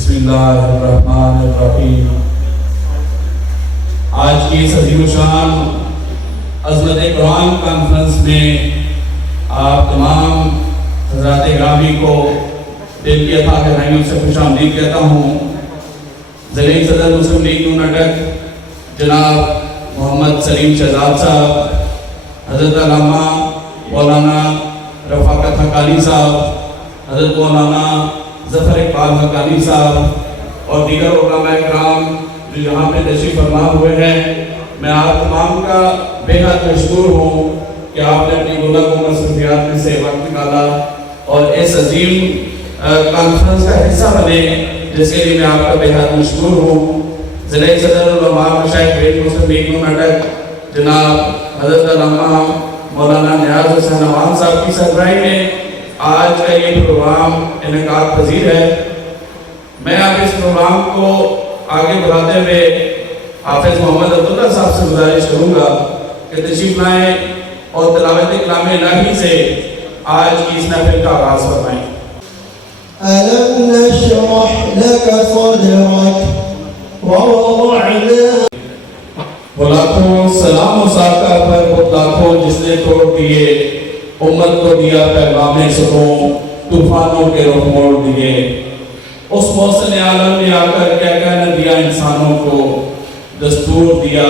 بسم اللہ الرحمن الرحیم۔ آج کی اس عظیم شان عظمت قرآن کانفرنس میں آپ تمام حضرات گرامی کو دل کی عطا گہرائیوں سے خوش آمدید کہتا ہوں۔ ذلیل صدر مسلم لیگ نون اٹک جناب محمد سلیم شہزاد صاحب، حضرت علامہ مولانا رفاقت حقانی صاحب، حضرت مولانا ظفر اقبال حقانی صاحب اور دیگر علماء کرام جو یہاں پہ تشریف فرما ہوئے ہیں، میں آپ تمام کا بے حد مشکور ہوں کہ آپ نے اپنی گزر مصروفیات میں سے وقت نکالا اور اس عظیم کانفرنس کا حصہ بنے، جس کے لیے میں آپ کا بے حد مشکور ہوں۔ ضلع صدر علماء مشائخ بیت مسلم لیگ نون اٹک جناب حضرت علامہ مولانا نیاز حسین عوان صاحب کی سربراہی میں آج کا یہ پروگرام انعقاد پذیر ہے۔ میں اب اس پروگرام کو آگے بڑھاتے ہوئے حافظ محمد عبداللہ صاحب سے گزارش کروں گا کہ تشریف لائیں اور تلاوت کلام الہی سے آج کی اس محفل کا آغاز فرمائیں۔ ألم نشرح لك صدرك ووضعنا وہ لاکھوں سلام و ساکہ پر وہ لاکھوں جس نے توڑ دیے، امت کو دیا پیغام سکون، طوفانوں کے رخ موڑ دیے۔ اس محسن عالم نے آ کر کیا کہنا دیا انسانوں کو، دستور دیا،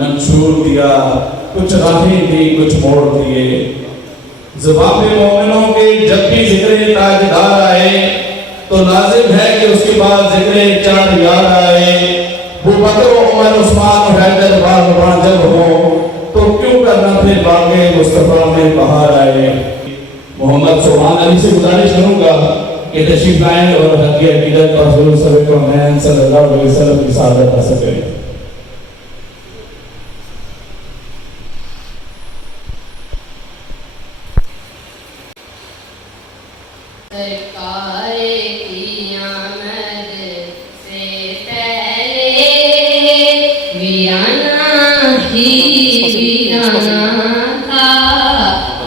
منشور دیا، کچھ راہیں دی، کچھ موڑ دیے۔ زبان مومنوں کے جب بھی ذکر تاجدار آئے تو لازم ہے کہ اس کے بعد ذکر چار یار آئے۔ ابوبکر عمر عثمان و حیدر باغبان جب ہو تو کیوں کرنا پھر باغ مصطفیٰ میں بہار آئے۔ محمد سبحان علی سے گزارش کروں گا کہ تشریف لائیں اور حدیہ عقیدت پر حضور صلی اللہ علیہ وسلم کی سعادت حاصل کریں۔ سرکار کی آمد سے پہلے ویرانہ ہی ویرانہ تھا،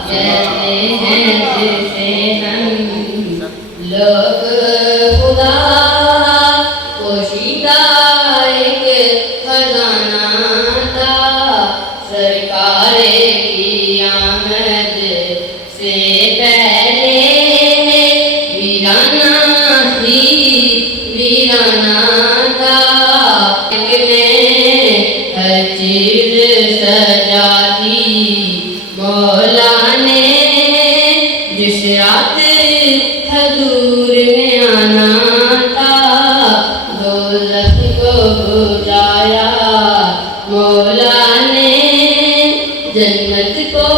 کہتے ہیں جسے ہم لوگ خدا پوشیدہ ایک خزانہ تھا۔ سرکار کی آمد سے پہلے ویرانہ ہی ویرانہ تھا، ایک نے ہر چیز سجا دی مولا نے، جس رات حضور میں آنا تھا، دوزخ کو بجایا مولا نے، جنت کو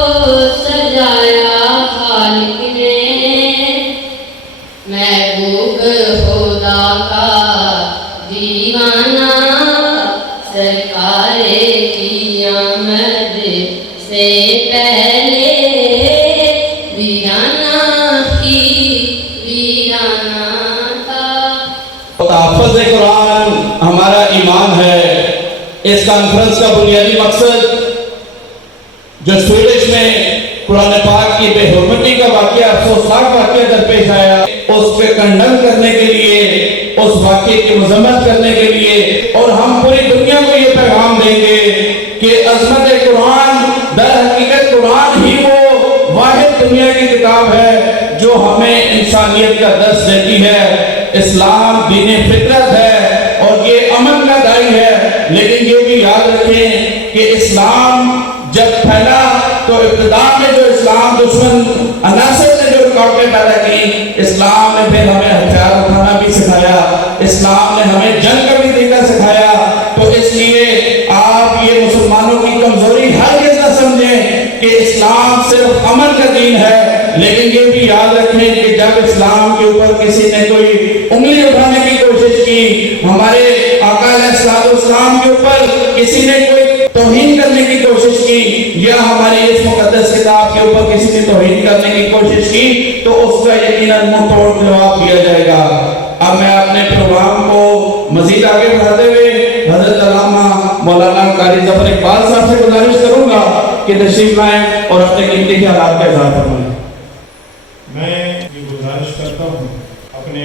سجایا خالق نے۔ محبوب خدا کا دیوانہ سرکار کی آمد سے پہلے ویرانہ ہی ویرانہ تھا۔ تحفظ قرآن ہمارا ایمان ہے۔ اس کانفرنس کا بنیادی مقصد جو سویڈش میں قرآن پاک کی بے حرمتی کا واقعہ، افسوسناک واقعہ درپیش آیا، اس پہ کنڈم کرنے کے لیے، اس واقعے کی مذمت کرنے کے لیے، اور ہم پوری دنیا کو یہ پیغام دیں گے کہ عظمت قرآن در حقیقت قرآن ہی وہ واحد دنیا کی کتاب ہے جو ہمیں انسانیت کا درس دیتی ہے۔ اسلام دین فطرت ہے اور یہ امن کا دائی ہے، لیکن یہ بھی یاد رکھیں کہ اسلام جب پھیلا تو ابتدا میں جو اسلام دشمن عناصر نے جو رکاوٹیں پیدا کی، اسلام نے پھر ہمیں ہتھیار اٹھانا بھی سکھایا، اسلام نے ہمیں جنگ کا بھی طریقہ سکھایا۔ تو اس لیے آپ یہ مسلمانوں کی کمزوری ہرگز نہ سمجھیں کہ اسلام صرف امن کا دین ہے، لیکن یہ بھی یاد رکھیں کہ جب اسلام کے اوپر کسی نے کوئی انگلی اٹھانے کی کوشش کی، ہمارے آقا علیہ السلام کے اوپر کسی نے کوئی توہین کرنے کی کوشش کی، یا ہماری اس مقدس کتاب کے اوپر کسی نے توہین کرنے کی کوشش کی، تو اس کا یقیناً منہ توڑ جواب دیا جائے گا۔ اب میں اپنے پروگرام کو مزید آگے بڑھاتے ہوئے حضرت علامہ مولانا قاری ظفر اقبال صاحب سے گزارش کروں گا کہ تشریف لائیں اور اپنے قیمتی خیالات کا اظہار فرمائیں۔ میں یہ گزارش کرتا ہوں اپنے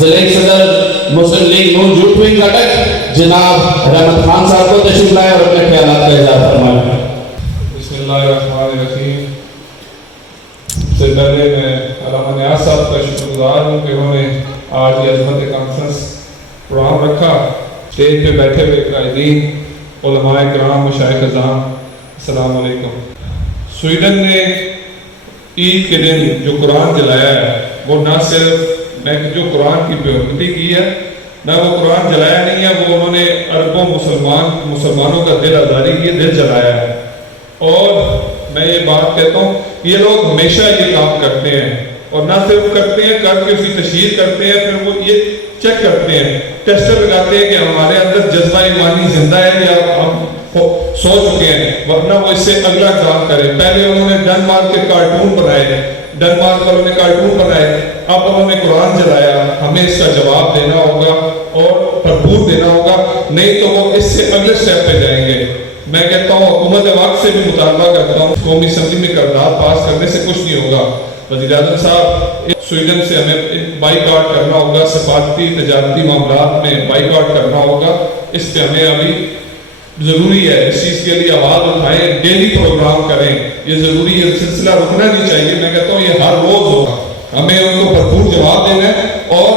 ضلع صدر مسلم لیگ نون یوتھ ونگ اٹک جناب رحمت خان صاحب کو تشریف لائے اور اپنے خیالات کا اظہار فرمائیں۔ بسم اللہ الرحمن الرحیم۔ سب سے پہلے میں علامہ نیاز صاحب کا شکر گزار ہوں کہ انہوں نے آج یہ عظمت کانفرنس پروگرام رکھا۔ اسٹیج پہ بیٹھے ہوئے قائدین، علماء کرام، مشائخ اعظام، السلام علیکم۔ سویڈن نے عید کے دن جو قرآن جلایا ہے وہ نہ صرف میں جو قرآن کی بے حرمتی کی ہے، نہ وہ قرآن جلایا نہیں ہے، وہ انہوں نے اربوں مسلمانوں کا دل آزاری کی، دل جلایا ہے۔ اور میں یہ بات کہتا ہوں، یہ لوگ ہمیشہ یہ کام کرتے ہیں، اور نہ صرف کرتے ہیں، کر کے اسی تشہیر کرتے ہیں، پھر وہ یہ چیک کرتے ہیں، ٹیسٹر لگاتے ہیں کہ ہمارے اندر جذبہ ایمانی زندہ ہے یا ہم سو چکے ہیں، ورنہ وہ اس سے اگلا کام کرے۔ پہلے انہوں نے ڈنمارک کے کارٹون بنائے، ڈنمارک والوں نے کارٹون بنائے، اب انہوں نے قرآن جلایا۔ ہمیں اس کا جواب دینا ہوگا اور بھرپور دینا ہوگا، نہیں تو وہ اس سے اگلے سٹیپ پہ جائیں گے۔ میں کہتا ہوں حکومت وقت سے بھی مطالبہ کرتا ہوں، قومی اسمبلی میں قرارداد پاس کرنے سے کچھ نہیں ہوگا۔ وزیر اعظم صاحب، سویڈن سے ہمیں بائیکاٹ کرنا ہوگا، سفارتی تجارتی معاملات میں بائیکاٹ کرنا ہوگا، اس پہ ہمیں ابھی ضروری ہے، اس چیز کے لیے آواز اٹھائیں، ڈیلی پروگرام کریں، یہ ضروری ہے، سلسلہ رکنا نہیں چاہیے۔ میں کہتا ہوں یہ ہر روز ہوگا، ہمیں ان کو بھرپور جواب دینا ہے، اور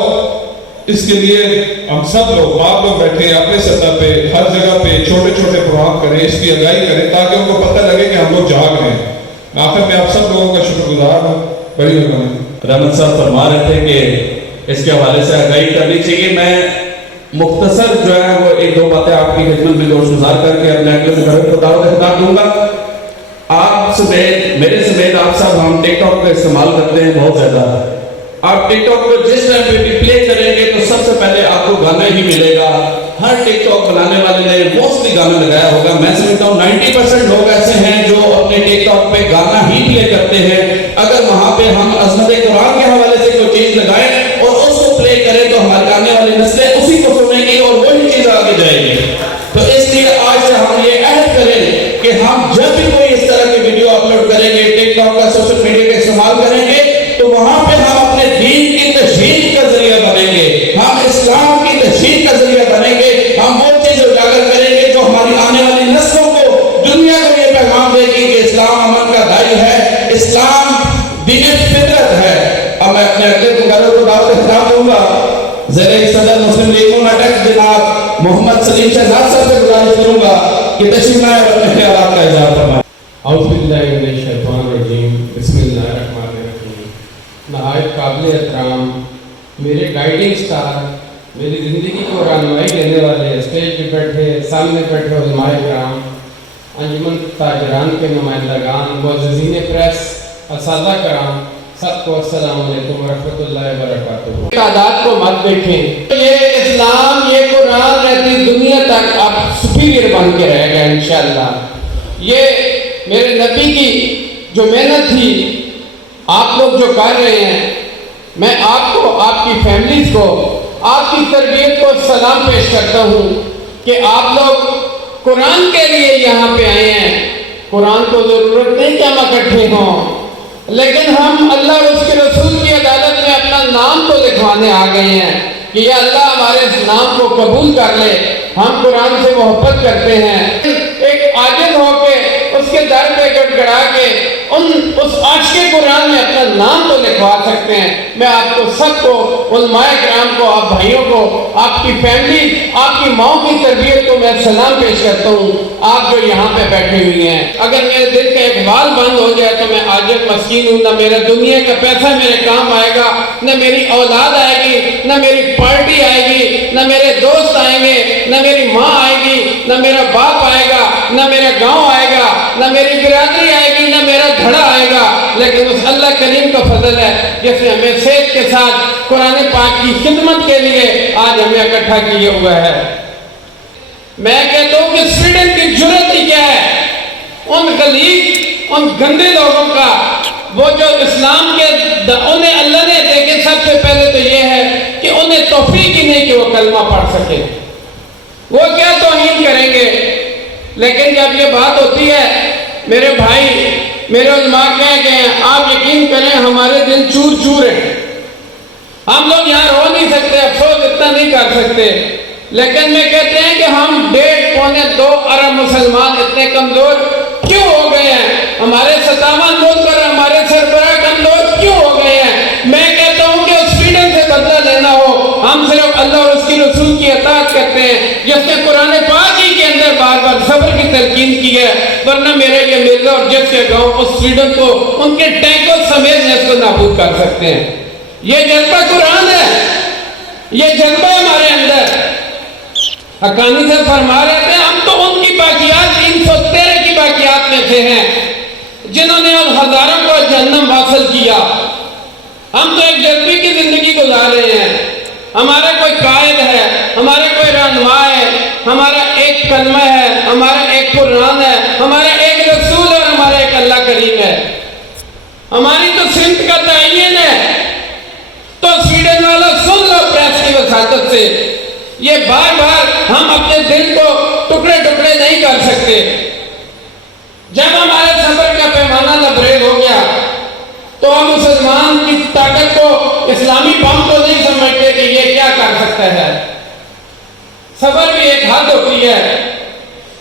اس کے لیے ہم سب لوگ، آپ لوگ بیٹھے ہیں اپنے سطح پہ، ہر جگہ پہ چھوٹے چھوٹے پروگرام کریں، اس کی آگاہی کریں تاکہ ان کو پتہ لگے کہ ہم لوگ جاگ رہے ہیں۔ آخر میں آپ سب لوگوں کا شکر گزار ہوں، بڑی مہربانی۔ رحمت صاحب فرما رہے تھے کہ اس کے حوالے سے آگاہی کرنی چاہیے۔ میں مختصر جو ہے وہ ایک دو باتیں آپ کی خدمت میں گوش گزار کر کے اپنے اگلے مقرر کو دعوت خطاب دوں گا۔ آپ سمیت، میرے سمیت آپ سب ہم ٹک ٹاک کا استعمال کرتے ہیں بہت زیادہ۔ آپ ٹک ٹاک کو جس ٹائم پہ بھی پلے کریں گے تو سب سے پہلے آپ کو گانا ہی ملے گا۔ ہر ٹک ٹاک بنانے والے نے موسٹلی گانا لگایا ہوگا۔ میں سمجھتا ہوں 90% لوگ ایسے ہیں جو اپنے ٹک ٹاک پہ گانا ہی پلے کرتے ہیں۔ اگر وہاں پہ ہم عظمت قرآن کے حوالے سے کوئی چیز لگائیں اور اس کو پلے کریں تو ہماری آنے والی نسلیں اسی کو سنیں گی اور وہی چیز آگے جائے گی۔ تو اس لیے آج سے ہم یہ عہد کریں کہ ہم جب بھی کوئی اس طرح کی ویڈیو اپلوڈ کریں گے، ٹک ٹاک کا، سوشل میڈیا کا استعمال کریں گے، تو وہاں پہ ہم اپنے دین کی تشہیر کا ذریعہ بنیں گے، ہم اسلام کی تشہیر کا ذریعہ بنیں گے، ہم وہ چیز اجاگر کریں گے جو ہماری آنے والی نسلوں کو، دنیا کو یہ پیغام دے گی کہ اسلام امن کا داعی ہے، اسلام دین فطرت ہے۔ اب میں اپنے اگلے مقرر کو دعوت خطاب دوں گا۔ ضلع صدر مسلم لیگ نون اٹک جناب محمد سلیم شہزاد صاحب سے گزارش کروں گا کہ تشریف لائیں اور اپنے خیالات کا اظہار فرمائیں۔ اعوذ باللہ من الشیطان الرجیم، بسم اللہ الرحمن الرحیم۔ نہایت قابل احترام میرے گائیڈنگ سٹار، میری زندگی کو رہنمائی دینے والے، اسٹیج پہ بیٹھے، سامنے بیٹھے علماء کرام، انجمن تاجران کے نمائندگان، معززین پریس، اساتذہ کرام، سب کو السلام علیکم ورحمۃ اللہ وبرکاتہ۔ تعداد کو مت دیکھیں، یہ اسلام، یہ قرآن رہتی دنیا تک اب سپیریئر بن کے رہے گا انشاءاللہ۔ یہ میرے نبی کی جو محنت تھی، آپ لوگ جو کر رہے ہیں، میں آپ کو، آپ کی فیملیز کو، آپ کی تربیت کو سلام پیش کرتا ہوں کہ آپ لوگ قرآن کے لیے یہاں پہ آئے ہیں۔ قرآن کو ضرورت نہیں کہ ہم اکٹھے ہوں، لیکن ہم اللہ اور اس کے رسول کی عدالت میں اپنا نام تو لکھوانے آ گئے ہیں کہ یا اللہ ہمارے اس نام کو قبول کر لے، ہم قرآن سے محبت کرتے ہیں۔ ایک عاجز ہو کے اس کے در پہ گڑگڑا کے اس عاشق قرآن میں اپنا نام تو لکھوا سکتے ہیں۔ میں آپ کو سب کو، علماء کرام کو، آپ بھائیوں کو، آپ کی فیملی، آپ کی ماں کی تربیت کو میں سلام پیش کرتا ہوں، آپ جو یہاں پہ بیٹھے ہوئی ہیں۔ اگر میرے دل کا اقبال بند ہو جائے تو میں عاجز مسکین ہوں، نہ میرا دنیا کا پیسہ میرے کام آئے گا، نہ میری اولاد آئے گی، نہ میری پارٹی آئے گی، نہ میرے دوست آئیں گے، نہ میری ماں آئے گی، نہ میرا باپ آئے گا، نہ میرا گاؤں آئے گا، نہ میری برادری آئے گی، نہ میرا دھڑا آئے گا، لیکن اس اللہ کریم کا فضل ہے جس نے ہمیں صحت کے ساتھ قرآن پاک کی خدمت کے لیے آج ہمیں اکٹھا کیا ہوا ہے۔ میں کہتا ہوں کہ سویڈن کی جرأت ہی کیا ہے، ان غلیظ، ان گندے لوگوں کا، وہ جو اسلام کے انہیں اللہ نے دیکھے، سب سے پہلے تو یہ ہے کہ انہیں توفیق ہی نہیں کہ وہ کلمہ پڑھ سکے، وہ کیا توہین کریں گے۔ لیکن جب یہ بات ہوتی ہے، میرے بھائی، میرے علماء کہہ گئے ہیں، آپ یقین کریں ہمارے دل چور چور ہیں۔ ہم لوگ یہاں رو نہیں سکتے، افسوس اتنا نہیں کر سکتے، لیکن میں کہتے ہیں کہ ہم 1.5-2 ارب مسلمان اتنے کمزور کیوں ہو گئے ہیں؟ ہمارے 57 ملک اور ہمارے سربراہ کمزور کیوں ہو گئے ہیں؟ میں کہتا ہوں کہ اس فریڈم سے بدلہ لینا ہو، ہم صرف اللہ اور اس کی رسول کی اطاعت کرتے ہیں، جس نے قرآن پاک ہی کے اندر بار بار صبر کی تلقین کی ہے، ورنہ میرے یہ مرزا اور جس کے گاؤں اس فریڈم کو ان کے ٹینکوں سمیت اس کو نابود کر سکتے ہیں۔ یہ جذبہ قرآن ہے، یہ جذبہ ہمارے اندر۔ حقانی سے فرما رہے تھے ہم تو ان کی باقیات 313 کی باقیات میں سے ہیں جنہوں نے ان ہزاروں کو جہنم واصل کیا۔ ہم تو ایک جذبے کی زندگی گزار رہے ہیں، ہمارا کوئی قائد ہے، ہمارا کوئی رہنما ہے، ہمارا ایک کلمہ ہے، ہمارا ایک قرآن ہے، ہمارا ایک رسول اور ہمارا ایک اللہ کریم ہے۔ ہماری تو سمت کا تعین ہے۔ تو سویڈن والا سن لو پریس کی وساطت سے، یہ بار بار ہم اپنے دل کو ٹکڑے ٹکڑے نہیں کر سکتے۔ جب ہمارے صبر کا پیمانہ لبریز ہو گیا تو ہم مسلمان کی طاقت کو اسلامی بم کو نہیں سمجھتے کہ یہ کیا کر سکتا ہے۔ صبر بھی ایک حد ہوتی ہے۔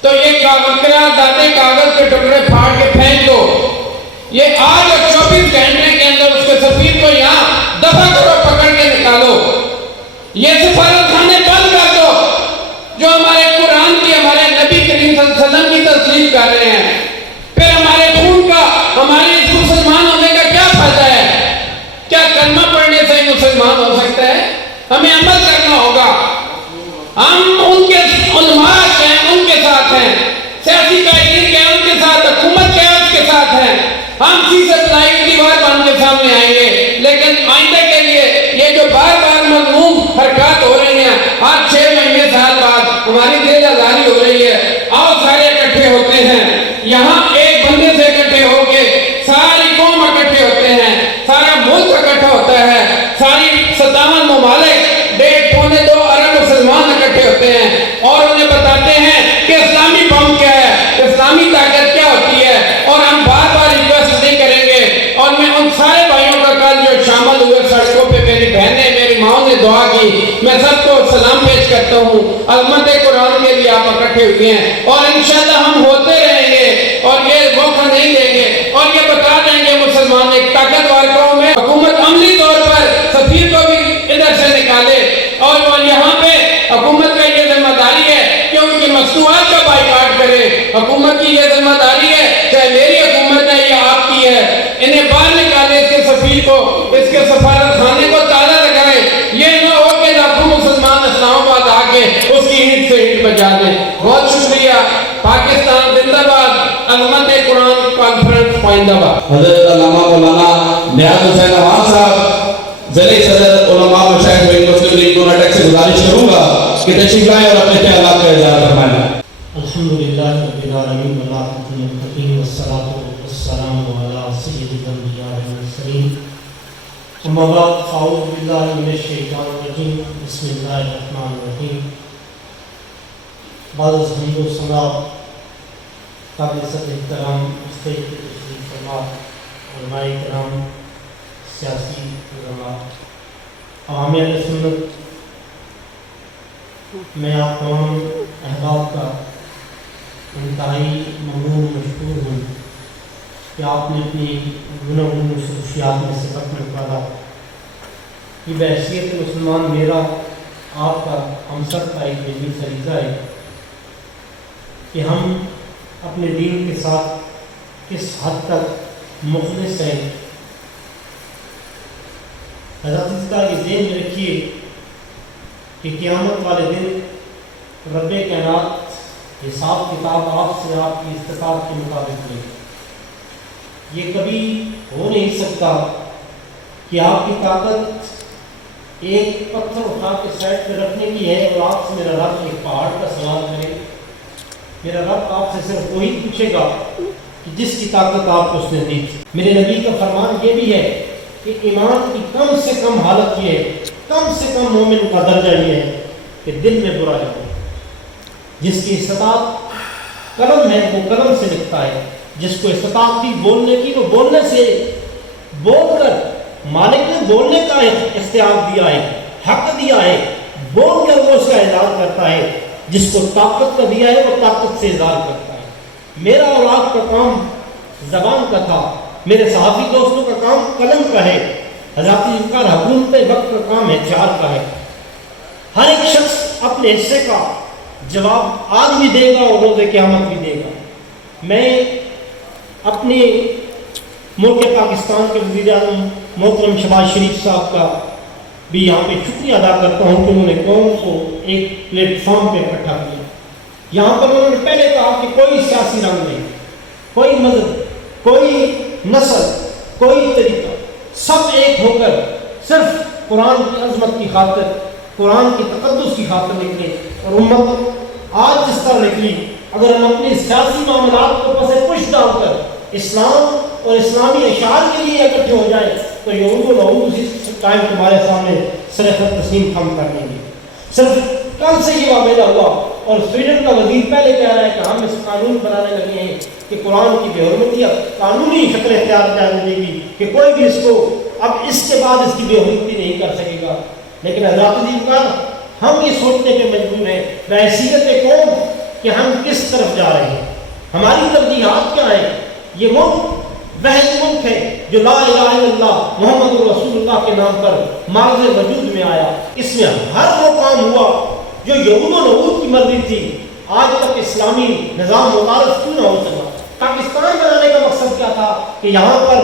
تو یہ دانے کاغذ کے ٹکڑے پھاڑ کے پھینک دو، یہ آج اور 24 گھنٹے کے اندر اس کے سفیر کو یہاں دفع کرو، پکڑ کے نکالو، یہ سفارت خانے بند کر دو جو ہمارے قرآن کی، ہمارے نبی کریم صلی اللہ علیہ وسلم کی تصدیق کر رہے ہیں۔ پھر ہمارے خون کا، ہمارے اس مسلمان ہونے کا کیا فائدہ ہے؟ کیا کلمہ پڑھنے سے ہی مسلمان ہو سکتا ہے؟ ہمیں عمل کرنا ہوگا۔ ہم ان کے علماء کے ہیں، ان کے ساتھ ہیں، سیاسی قائدین کے ہیں، ان کے ساتھ، حکومت کے ہیں، اس کے ساتھ ہیں۔ ہم سی سپلائی کی دیوار بن کے سامنے آئیں گے، لیکن آئندہ کے لیے یہ جو بار بار مضموم حرکات ہو رہی ہیں، آج 6 مہینے سال بعد ہماری دل آزاری ہو رہی ہے، آؤ سارے اکٹھے ہوتے ہیں، یہاں ایک بندے سے اکٹھے ہو کے ساری قوم اکٹھے ہوتے ہیں، سارا ملک اکٹھا ہوتا ہے، ساری 57 ممالک 1.5-2 ارب مسلمان اکٹھے ہوتے ہیں اور انہیں بتاتے ہیں کہ اسلامی بم کیا ہے، اسلامی طاقت کیا ہوتی ہے، اور ہم بار بار ریکویسٹ نہیں کریں گے۔ اور میں ان سارے بھائیوں کا کل جو شامل ہوئے سڑکوں پہ، میری بہنیں، میری ماؤں نے دعا کی، میں سب کو سلام پیش کرتا ہوں۔ عظمت قرآن کے لیے آپ اکٹھے ہوئے ہیں اور انشاءاللہ ہم ہوتے رہیں گے اور یہ موقع نہیں دیں گے اور یہ بتا دیں گے مسلمان ایک طاقتور قوم ہے۔ حکومت عملی طور پر سفیر کو بھی ادھر سے نکالے اور یہاں پہ حکومت کا یہ ذمہ داری ہے کہ ان کی مصنوعات کا بائیکاٹ کرے۔ حکومت کی یہ ذمہ داری ہے، چاہے میری حکومت ہے یا آپ کی ہے، انہیں باہر نکالے، اس کے سفیر کو، اس کے سفارت خانے کو تالا لگائے۔ یہ نہ ہو کہ لاکھوں مسلمان اسلام آباد آ کے اس کی اینٹ سے اینٹ بجا دیں۔ بہت شکریہ۔ پاکستان زندہ باد، عظمت قرآن کانفرنس پائندہ باد۔ حضرت علامہ مولانا نیاز حسین عوام صاحب، ضلعی صدر علماء مشائخ بین مسلم لیگ کرناٹک سے گزارش کروں گا کہ تشریف لائیں اور اپنے خیالات کا اظہار فرمائیں۔ الحمدللہ رب العالمین والعاقبۃ للمتقین والصلاۃ والسلام علی سید الانبیاء والمرسلین، اما بعد فاعوذ باللہ من الشیطان الرجیم، بسم اللہ الرحمن الرحیم۔ بعد از حمد و ثنا قابل صدر احترام مفتي تشریف فرما علماء کرام، سیاسی علماء، عوام اہل سنت، میں آپ تمام احباب کا انتہائی ممنون مشکور ہوں کہ آپ نے اپنی گناہوں سے خوشیات میں سے وقت نکالا۔ یہ بحیثیت مسلمان میرا آپ کا ہم سب کا ایک دینی فریضہ ہے کہ ہم اپنے دین کے ساتھ کس حد تک مخلص ہیں۔ حضرت اس کا یہ ذہن میں رکھیے کہ قیامت والے دن رب کائنات حساب کتاب آپ سے آپ کی استطاعت کے مطابق لے۔ یہ کبھی ہو نہیں سکتا کہ آپ کی طاقت ایک پتھر اٹھا کے سائڈ پہ رکھنے کی ہے اور آپ سے میرا رب ایک پہاڑ کا سوال کرے۔ میرا رب آپ سے صرف وہی پوچھے گا کہ جس کی طاقت آپ کو اس نے دی۔ میرے نبی کا فرمان یہ بھی ہے کہ ایمان کی کم سے کم حالت یہ ہے، کم سے کم مومن کا درجہ یہ ہے کہ دل میں برا لگے۔ جس کی استطاعت قلم ہے وہ قلم سے لکھتا ہے، جس کو استطاعت تھی بولنے کی وہ بولنے سے بول کر مالک نے بولنے کا اختیار دیا ہے، حق دیا ہے، بول کر وہ اس کا اظہار کرتا ہے، جس کو طاقت کا دیا ہے وہ طاقت سے اظہار کرتا ہے۔ میرا اور آپ کا کام زبان کا تھا، میرے صحافی دوستوں کا کام قلم کا ہے، حضرات انکار حکومت وقت کا کام احتجاج کا ہے۔ ہر ایک شخص اپنے حصے کا جواب آج بھی دے گا اور روز قیامت بھی دے گا۔ میں اپنے ملک پاکستان کے وزیر اعظم محترم شہباز شریف صاحب کا بھی یہاں پہ شکریہ ادا کرتا ہوں کہ انہوں نے قوم کو ایک پلیٹ فارم پہ اکٹھا کیا۔ یہاں پر انہوں نے پہلے کہا کہ کوئی سیاسی رنگ نہیں، کوئی مذہب، کوئی نسل، کوئی طریقہ، سب ایک ہو کر صرف قرآن کی عظمت کی خاطر، قرآن کی تقدس کی خاطر نکلے۔ اور امت آج جس طرح نکلی، اگر ہم اپنے سیاسی معاملات کو پس پش ڈال کر اسلام اور اسلامی اشعار کے لیے اکٹھے ہو جائیں تو یہود و نعود اسی ٹائم تمہارے سامنے سرخط تسلیم کم کر دیں گے۔ صرف کل سے یہ معاملہ ہوا اور سویڈن کا وزیر پہلے کہہ رہا ہے کہ ہم اس قانون بنانے لگے ہیں کہ قرآن کی بے حرمتی اب قانونی شکل اختیار کر دے گی کہ کوئی بھی اس کو اب اس کے بعد اس کی بے حرمتی نہیں کر سکے گا۔ لیکن حضرات دیوکار، ہم یہ سوچنے پہ مجبور ہیں بحیثیت قوم کہ ہم کس طرف جا رہے ہیں، ہماری ترجیحات کیا ہیں۔ یہ ملک واحد ملک ہے جو لا الہ الا اللہ محمد رسول اللہ کے نام پر معرض وجود میں آیا۔ اس میں ہر وہ کام ہوا جو یہود و نعود کی مرضی تھی، آج تک اسلامی نظام متعارف کیوں نہ ہو سکا۔ پاکستان بنانے کا مقصد کیا تھا کہ یہاں پر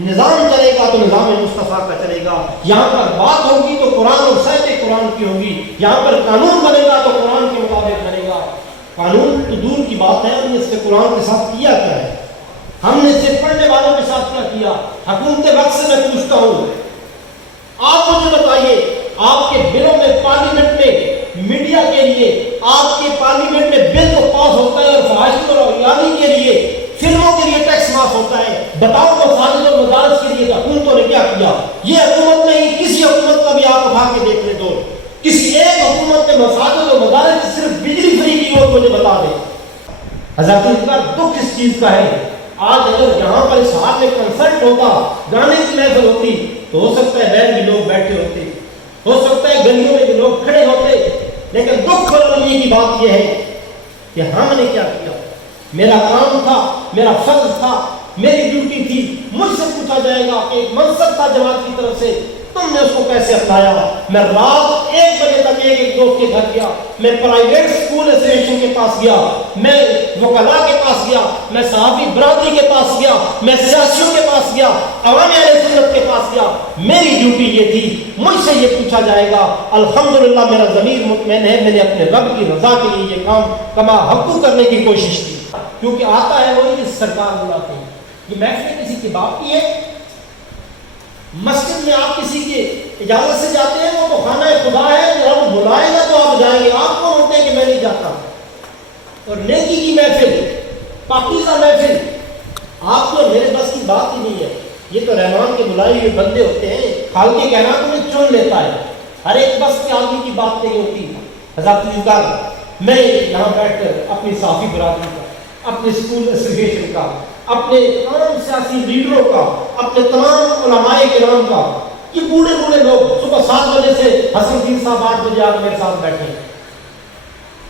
نظام چلے گا تو نظام مصطفیٰ کا چلے گا، یہاں پر بات ہوگی تو قرآن اور صحت قرآن کی ہوگی، یہاں پر قانون بنے گا تو قرآن کے مطابق بنے گا۔ قانون تو دور کی بات ہے، ہم نے اس کے قرآن کے ساتھ کیا کیا ہے؟ ہم نے صرف پڑھنے والوں کے ساتھ کیا کیا؟ حکومت وقت سے میں پوچھتا ہوں، آپ مجھے بتائیے، آپ کے بلوں میں پارلیمنٹ میں میڈیا کے لیے، آپ کے پارلیمنٹ میں بل تو پاس ہوتا ہے اور فحاشی اور اغیاری کے لیے، فلموں کے لیے ٹیکس معاف ہوتا ہے، بتاؤ مساجد اور مدارس کے لیے حکومتوں نے کیا کیا؟ یہ حکومت نہیں، کسی حکومت کا بھی آپ اٹھا کے دیکھ لیں تو کسی ایک حکومت نے مساجد اور مدارس کی صرف بجلی فری کی اور مجھے بتا دیں۔ حضرت اس کا دکھ اس چیز کا ہے، آج اگر یہاں پر اس ہاتھ میں کنسرٹ ہوتا، گانے کی محفل ہوتی تو ہو سکتا ہے بیل بھی لوگ بیٹھے ہوتے، ہو سکتا ہے گلیوں میں بھی لوگ کھڑے ہوتے، لیکن دکھ اور غمی کی بات یہ ہے کہ ہم نے کیا کیا۔ میرا کام تھا، میرا فرض تھا، میری ڈیوٹی تھی، مجھ سے پوچھا جائے گا کہ ایک منصب تھا جماعت کی طرف سے، تم نے اس کو کیسے اپنایا؟ میں رات 1 بجے تک ایک دوست کے گھر گیا، میں پرائیویٹ اسکول ایسوسیشن کے پاس گیا، میں وکلاء کے پاس گیا، میں صحافی برادری کے پاس گیا، میں سیاسیوں کے پاس گیا، عوام اہل سنت کے پاس گیا۔ میری ڈیوٹی یہ تھی، مجھ سے یہ پوچھا جائے گا۔ الحمدللہ میرا ضمیر مطمئن ہے، میں نے اپنے رب کی رضا کے لیے یہ کام کما حقو کرنے کی کوشش کی، کیونکہ آتا ہے وہی جس سرکار بلاتے ہیں۔ یہ محفل کسی کے باپ کی ہے؟ مسجد میں آپ کسی کے اجازت سے جاتے ہیں؟ وہ تو خانہ خدا ہے، رب بلائے گا تو آپ جائیں گے، آپ کون ہوتے ہیں کہ میں نہیں جاتا؟ اور نیکی کی محفل، پاکیزہ محفل، آپ کو میرے بس کی بات ہی نہیں ہے۔ یہ تو رحمان کے بلائے ہوئے بندے ہوتے ہیں، خالق کائنات میں چن لیتا ہے، ہر ایک بس کے آدمی کی بات نہیں ہوتی۔ حضرت میں یہاں بیٹھ کر اپنی صحافی برادری کا، اپنے اسکول ایسوسیشن کا، اپنے تمام سیاسی لیڈروں کا، اپنے تمام علماء کرام کا، یہ بوڑھے بوڑھے لوگ صبح 7 بجے سے حسن الدین صاحب 8 بجے آ میرے ساتھ بیٹھے ہیں،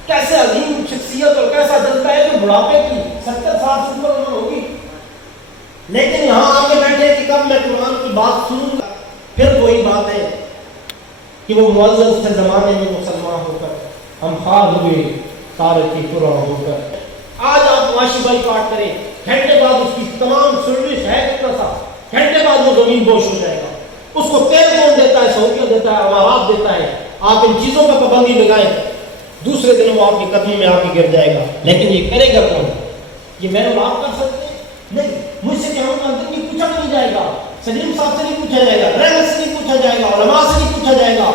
کیسے عظیم شخصیت اور کیسا جذبہ ہے جو بڑھاپے کی 70 سال سے اوپر عمر ہوگی، لیکن یہاں آ کے بیٹھے کہ کب میں قرآن کی بات سنوں گا۔ پھر وہی بات ہے کہ وہ معزز تھے زمانے میں مسلمان ہو کر، ہم خوار ہوئے تارکی قرآن ہو کر۔ آج آپ معاشی بائی کاٹ کریں، گھنٹے بعد اس کی تمام سروس ہے کتنا سا، گھنٹے بعد وہ زمین بوش ہو جائے گا۔ اس کو تیل کون دیتا ہے؟ سعودیہ دیتا ہے، امارات دیتا ہے۔ آپ ان چیزوں پر پابندی لگائیں، دوسرے دن وہ آپ کے قدموں میں آ کے گر جائے گا، لیکن یہ کرے گا کون؟ یہ میں نے آپ کر سکتے ہیں؟ نہیں، مجھ سے کیا اندر کی پوچھا نہیں جائے گا، سلیم صاحب سے نہیں پوچھا جائے گا، رحمت سے نہیں پوچھا جائے گا، علماء سے نہیں پوچھا جائے گا،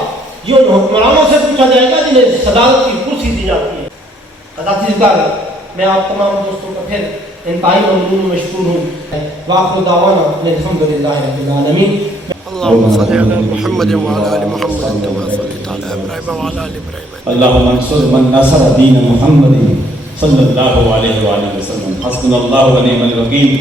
یہ حکمرانوں سے پوچھا جائے گا جنہیں صدارت کی کرسی دی جاتی ہے۔ میں آپ تمام دوستوں کا پھر انتہائی ممنون و مشکور ہوں۔ وآخر دعوانا الحمدللہ رب العالمین۔ اللهم صل على محمد وعلى ال محمد كما صليت على ابراهيم وعلى ال ابراهيم اللهم انصر من نصر دين محمد صلى الله عليه وآله وسلم۔ حسبنا الله ونعم الوكيل،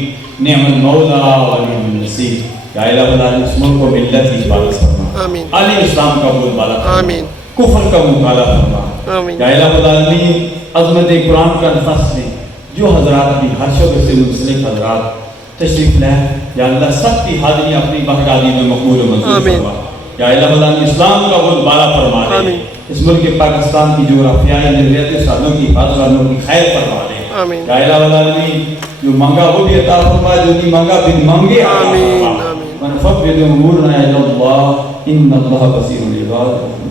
نعم المولى ونعم النصير۔ یا الہ العالمین اس ملک کو ملت کی حفاظت فرما، آمین عالم اسلام کا بول بالا فرما، آمین کفر کا مقابلہ فرما، آمین یا الہ العالمین عظمت قرآن کا نفس میں جو حضرات بھی ہر شعبے سے منسلک حضرات تشریف لائے، یا اللہ سب کی حاضری اپنی بہدادی میں مقبول و منظور فرما، یا الہ العالمین اسلام کا بول بالا فرما دے، اس ملک پاکستان کی جغرافیائی نظریت سازوں کی حفاظت والوں کی خیر فرما دے، یا الہ العالمین جو مانگا وہ بھی عطا فرما، جو نہیں مانگا بھی مانگے عطا فرما، ونفوض امورنا الی اللہ ان اللہ بصیر بالعباد.